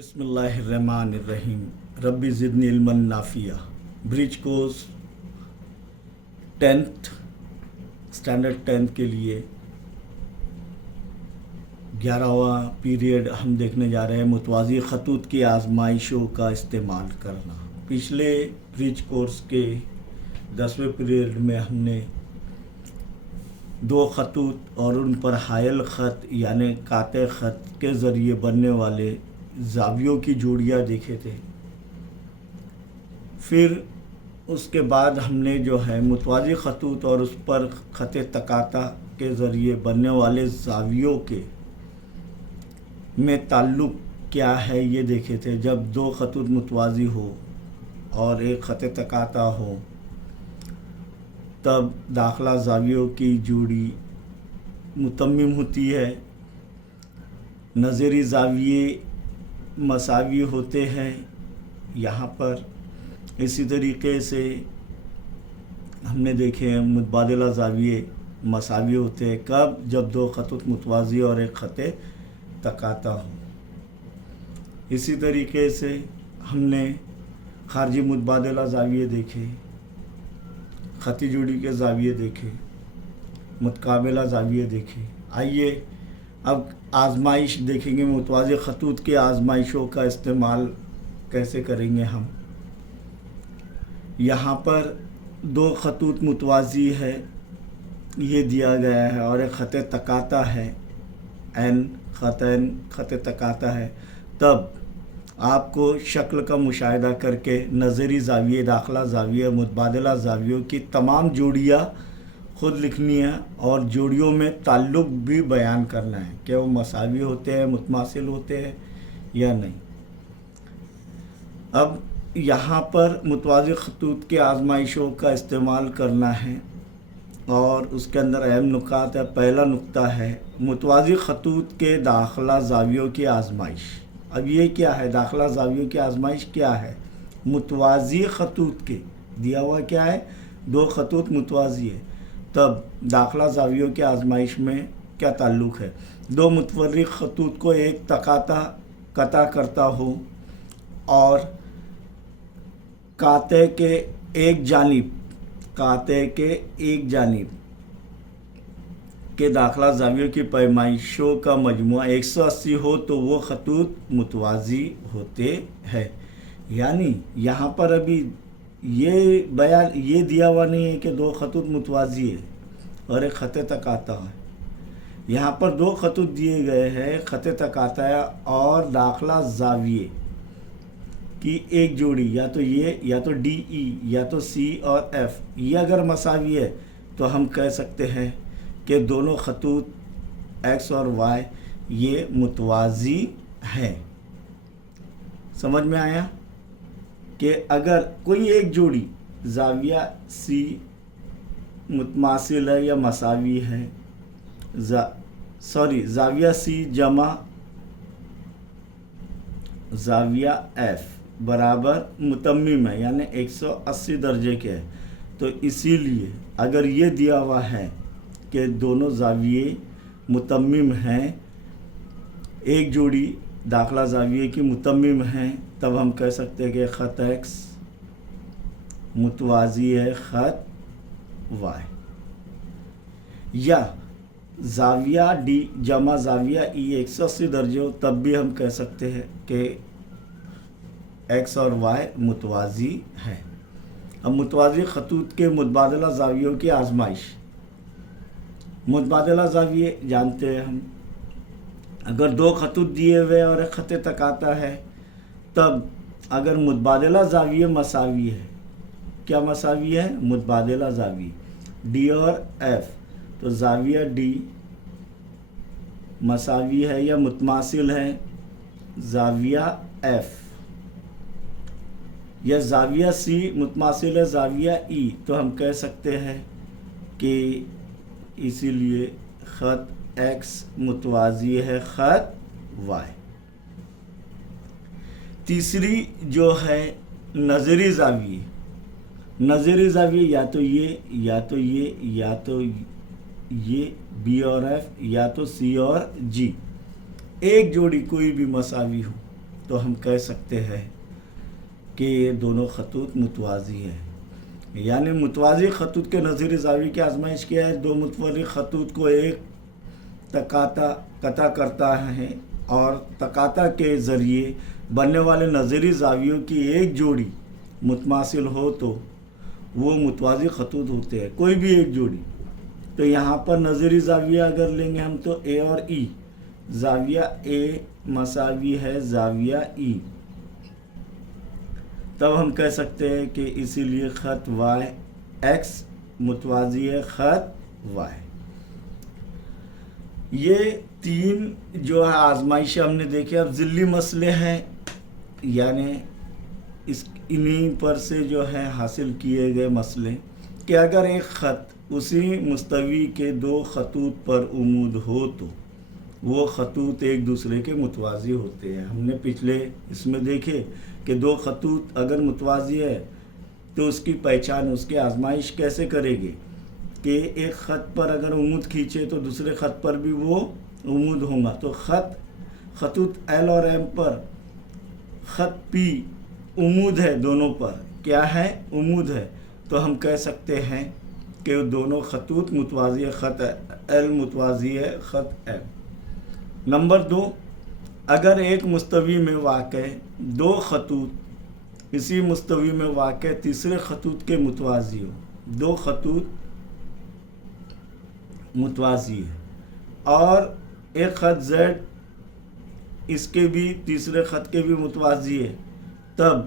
بسم اللہ الرحمن الرحیم ربی زدنی علما نافعا۔ برج کورس 10th اسٹینڈرڈ 10th کے لیے 11واں پیریڈ ہم دیکھنے جا رہے ہیں، متوازی خطوط کی آزمائشوں کا استعمال کرنا۔ پچھلے برج کورس کے 10ویں پیریڈ میں ہم نے دو خطوط اور ان پر حائل خط یعنی قاطع خط کے ذریعے بننے والے زاویوں کی جوڑیاں دیکھے تھے۔ پھر اس کے بعد ہم نے جو ہے متوازی خطوط اور اس پر خط تقاطع کے ذریعے بننے والے زاویوں کے میں تعلق کیا ہے یہ دیکھے تھے۔ جب دو خطوط متوازی ہو اور ایک خط تقاطع ہو تب داخلہ زاویوں کی جوڑی متمم ہوتی ہے، نظری زاویے مساوی ہوتے ہیں یہاں پر۔ اسی طریقے سے ہم نے دیکھے ہیں متبادلہ زاویے مساوی ہوتے ہیں کب؟ جب دو خطوط متوازی اور ایک خط تقاطع ہو۔ اسی طریقے سے ہم نے خارجی متبادلہ زاویے دیکھے، خطی جوڑی کے زاویے دیکھے، متقابلہ زاویے دیکھے۔ آئیے اب آزمائش دیکھیں گے، متوازی خطوط کی آزمائشوں کا استعمال کیسے کریں گے ہم۔ یہاں پر دو خطوط متوازی ہے یہ دیا گیا ہے اور ایک خط تقاطع ہے، خط تقاطع ہے، تب آپ کو شکل کا مشاہدہ کر کے نظری زاویے، داخلہ زاویے، متبادلہ زاویوں کی تمام جوڑیاں خود لکھنی ہے اور جوڑیوں میں تعلق بھی بیان کرنا ہے کہ وہ مساوی ہوتے ہیں، متماثل ہوتے ہیں یا نہیں۔ اب یہاں پر متوازی خطوط کی آزمائشوں کا استعمال کرنا ہے اور اس کے اندر اہم نکات ہے۔ پہلا نقطہ ہے متوازی خطوط کے داخلہ زاویوں کی آزمائش۔ اب یہ کیا ہے؟ داخلہ زاویوں کی آزمائش کیا ہے؟ متوازی خطوط کے دیا ہوا کیا ہے؟ دو خطوط متوازی ہے، تب داخلہ زاویوں کی آزمائش میں کیا تعلق ہے؟ دو متفرق خطوط کو ایک تقاطع قطع کرتا ہو اور قاطع کے ایک جانب کے داخلہ زاویوں کی پیمائشوں کا مجموعہ 180 ہو تو وہ خطوط متوازی ہوتے ہیں۔ یعنی یہاں پر ابھی یہ بیان یہ دیا ہوا نہیں ہے کہ دو خطوط متوازی ہے اور ایک خط تقاطع ہے۔ یہاں پر دو خطوط دیے گئے ہیں، خط تقاطع اور داخلہ زاویے کی ایک جوڑی، یا تو یہ یا تو ڈی ای یا تو سی اور ایف، یہ اگر مساوی ہے تو ہم کہہ سکتے ہیں کہ دونوں خطوط ایکس اور وائی یہ متوازی ہیں۔ سمجھ میں آیا کہ اگر کوئی ایک جوڑی زاویہ سی متماثل ہے یا مساوی ہے، زاویہ سی جمع زاویہ ایف برابر متمم ہے یعنی 180 درجے کے ہے، تو اسی لیے اگر یہ دیا ہوا ہے کہ دونوں زاویے متمم ہیں، ایک جوڑی داخلہ زاویے کی متمم ہیں، تب ہم کہہ سکتے ہیں کہ خط ایکس متوازی ہے خط وائی، یا زاویہ ڈی جمع زاویہ ای 180 درجے ہو تب بھی ہم کہہ سکتے ہیں کہ ایکس اور وائی متوازی ہے۔ اب متوازی خطوط کے متبادلہ زاویوں کی آزمائش۔ متبادلہ زاویے جانتے ہیں ہم، اگر دو خطوط دیے ہوئے اور ایک خط تقاطع ہے تب اگر متبادلہ زاویے مساوی ہے، کیا مساوی ہے؟ متبادلہ زاویے ڈی اور ایف، تو زاویہ ڈی مساوی ہے یا متماثل ہے زاویہ ایف، یا زاویہ سی متماثل ہے زاویہ ای، تو ہم کہہ سکتے ہیں کہ اسی لیے خط ایکس متوازی ہے خط وائی۔ تیسری جو ہے نظری زاویے۔ نظری زاویے یا تو یہ یا تو یہ یا تو یہ بی اور ایف یا تو سی اور جی، ایک جوڑی کوئی بھی مساوی ہو تو ہم کہہ سکتے ہیں کہ یہ دونوں خطوط متوازی ہیں. یعنی متوازی خطوط کے نظری زاویے کی آزمائش کیا ہے. دو متفرق خطوط کو ایک قطع کرتا ہے اور تقاطع کے ذریعے بننے والے نظری زاویوں کی ایک جوڑی متماثل ہو تو وہ متوازی خطوط ہوتے ہیں. کوئی بھی ایک جوڑی. تو یہاں پر نظری زاویہ اگر لیں گے ہم تو اے اور ای. زاویہ اے مساوی ہے زاویہ ای. تب ہم کہہ سکتے ہیں کہ اسی لیے خط وائی ایکس متوازی ہے خط وائی. یہ تین جو ہے آزمائش ہم نے دیکھے. اب ضلعی مسئلے ہیں، یعنی انہیں پر سے جو ہے حاصل کیے گئے مسئلے کہ اگر ایک خط اسی مستوی کے دو خطوط پر عمود ہو تو وہ خطوط ایک دوسرے کے متوازی ہوتے ہیں. ہم نے پچھلے اس میں دیکھے کہ دو خطوط اگر متوازی ہے تو اس کی پہچان، اس کی آزمائش کیسے کرے گی کہ ایک خط پر اگر عمود کھینچے تو دوسرے خط پر بھی وہ عمود ہوں گا. تو خطوط ایل اور ایم پر خط پی عمود ہے، دونوں پر کیا ہے عمود ہے. تو ہم کہہ سکتے ہیں کہ دونوں خطوط متوازی ہے. خط ایل متوازی ہے خط ایم. نمبر 2، اگر ایک مستوی میں واقع دو خطوط اسی مستوی میں واقع تیسرے خطوط کے متوازی ہو. دو خطوط متوازی ہے اور ایک خط زیڈ اس کے بھی تیسرے خط کے بھی متوازی ہے، تب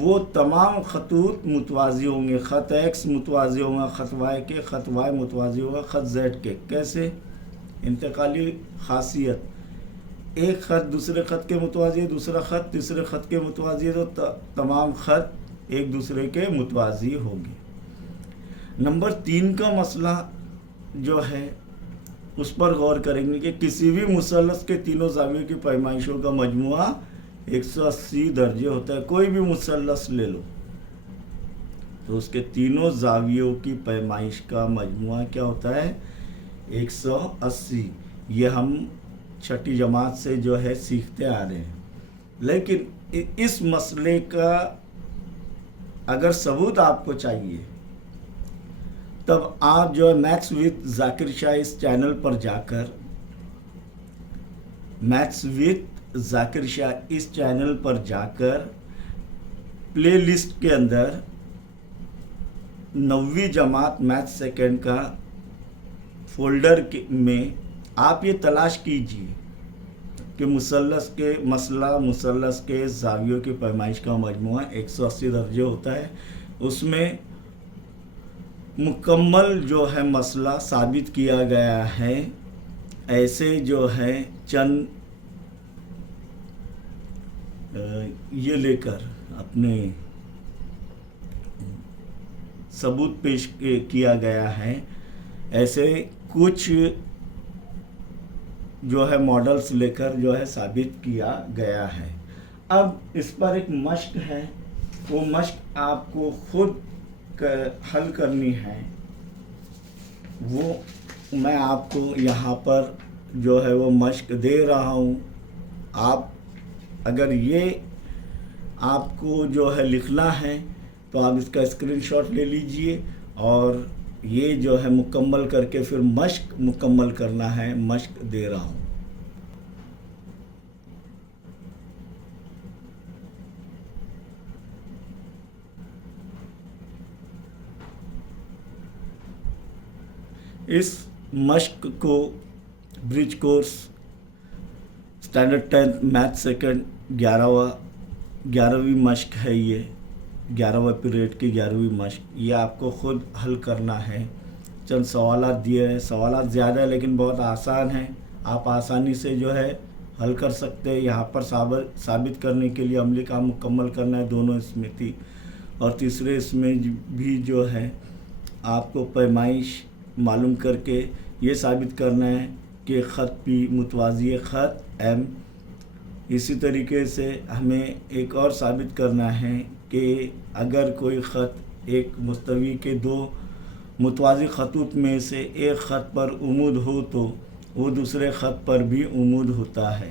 وہ تمام خطوط متوازی ہوں گے. خط ایکس متوازی ہوگا خط وائی کے، خط وائی متوازی ہوگا خط زیڈ کے. کیسے؟ انتقالی خاصیت. ایک خط دوسرے خط کے متوازی ہے، دوسرا خط تیسرے خط کے متوازی ہے، تو تمام خط ایک دوسرے کے متوازی ہوں گے. نمبر 3 کا مسئلہ جو ہے اس پر غور کریں گے کہ کسی بھی مثلث کے تینوں زاویوں کی پیمائشوں کا مجموعہ 180 درجے ہوتا ہے. کوئی بھی مثلث لے لو تو اس کے تینوں زاویوں کی پیمائش کا مجموعہ کیا ہوتا ہے 180. یہ ہم چھٹی جماعت سے جو ہے سیکھتے آ رہے ہیں. لیکن اس مسئلے کا اگر ثبوت آپ کو چاہیے تب آپ جو ہے میتھس وتھ ذاکر شاہ اس چینل پر جا کر میتھس وتھ ذاکر شاہ اس چینل پر جا کر پلے لسٹ کے اندر 9ویں جماعت میتھ سیکنڈ کا فولڈر میں آپ یہ تلاش کیجئے کہ مثلث کے زاویوں کی پیمائش کا مجموعہ 180 درجے ہوتا ہے. اس میں مکمل جو ہے مسئلہ ثابت کیا گیا ہے. ایسے جو ہے چند یہ لے کر اپنے ثبوت پیش کیا گیا ہے. ایسے کچھ جو ہے ماڈلز لے کر جو ہے ثابت کیا گیا ہے. اب اس پر ایک مشق ہے، وہ مشق آپ کو خود حل کرنی ہے. وہ میں آپ کو یہاں پر جو ہے وہ مشق دے رہا ہوں. آپ اگر یہ آپ کو جو ہے لکھنا ہے تو آپ اس کا اسکرین شاٹ لے لیجئے اور یہ جو ہے مکمل کر کے پھر مشق مکمل کرنا ہے. مشق دے رہا ہوں. اس مشق کو برج کورس اسٹینڈرڈ 10 میتھ سیکنڈ 11ویں مشق ہے. یہ 11واں پیریڈ کی 11ویں مشق. یہ آپ کو خود حل کرنا ہے. چند سوالات دیے ہیں. سوالات زیادہ ہیں لیکن بہت آسان ہیں. آپ آسانی سے جو ہے حل کر سکتے ہیں. یہاں پر ثابت کرنے کے لیے عملی کام مکمل کرنا ہے. دونوں اس میں تھی اور تیسرے اس میں بھی جو ہے آپ کو پیمائش معلوم کر کے یہ ثابت کرنا ہے کہ خط پی متوازی ہے خط ایم. اسی طریقے سے ہمیں ایک اور ثابت کرنا ہے کہ اگر کوئی خط ایک مستوی کے دو متوازی خطوط میں سے ایک خط پر عمود ہو تو وہ دوسرے خط پر بھی عمود ہوتا ہے.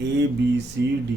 ABCD,